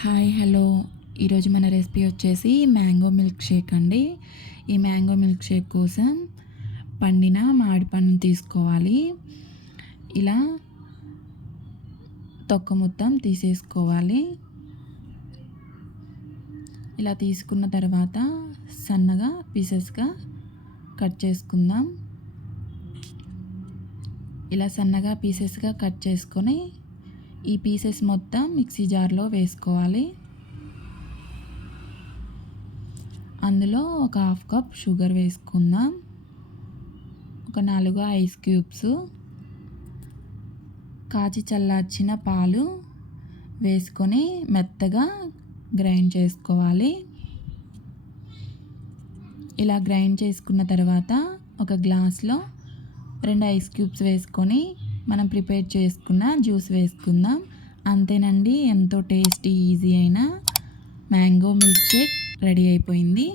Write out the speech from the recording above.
Hi hello. ఈరోజు మన recipe వచ్చేసి మ్యాంగో మిల్క్ షేక్ అండి. ఈ మ్యాంగో మిల్క్ షేక్ కోసం పండిన మామిడి పండును తీసుకోవాలి. ఇలా తొక్క మొత్తం తీసేసుకోవాలి. ఇలా తీసుకున్న తర్వాత సన్నగా పీసెస్గా కట్ చేసుకుందాం. ఇలా సన్నగా పీసెస్గా కట్ చేసుకొని ఈ పీసెస్ మొత్తం మిక్సీ జార్లో వేసుకోవాలి. అందులో ఒక హాఫ్ కప్ షుగర్ వేసుకుందాం. ఒక నాలుగు ఐస్ క్యూబ్స్. కాచి చల్లార్చిన పాలు వేసుకొని మెత్తగా గ్రైండ్ చేసుకోవాలి. ఇలా గ్రైండ్ చేసుకున్న తర్వాత ఒక గ్లాస్లో రెండు ఐస్ క్యూబ్స్ వేసుకొని మనం ప్రిపేర్ చేసుకున్న జ్యూస్ వేసుకుందాం. అంతేనండి ఎంతో టేస్టీ ఈజీ అయిన మ్యాంగో మిల్క్ షేక్ రెడీ అయిపోయింది.